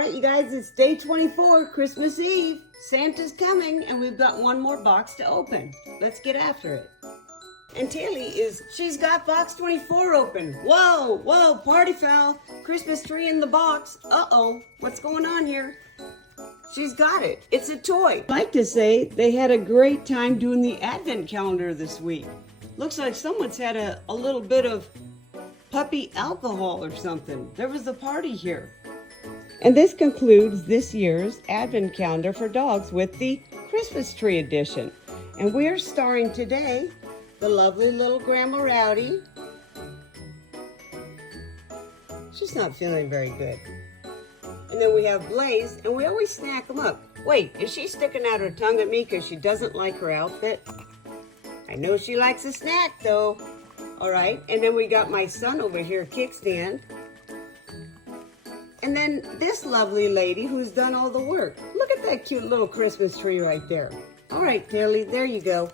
right, you guys, it's day 24, Christmas Eve. Santa's coming, and we've got one more box to open. Let's get after it. And she's got box 24 open. Whoa, whoa, party foul. Christmas tree in the box. Uh-oh, what's going on here? She's got it. It's a toy. I'd like to say they had a great time doing the advent calendar this week. Looks like someone's had a little bit of puppy alcohol or something. There was a party here. And this concludes this year's advent calendar for dogs with the Christmas tree edition. And we are starring today the lovely little Grandma Rowdy. She's not feeling very good. And then we have Blaze, and we always snack them up. Wait, is she sticking out her tongue at me because she doesn't like her outfit? I know she likes a snack though. All right, and then we got my son over here, Kickstand. And then this lovely lady who's done all the work. Look at that cute little Christmas tree right there. All right, Tilly, there you go.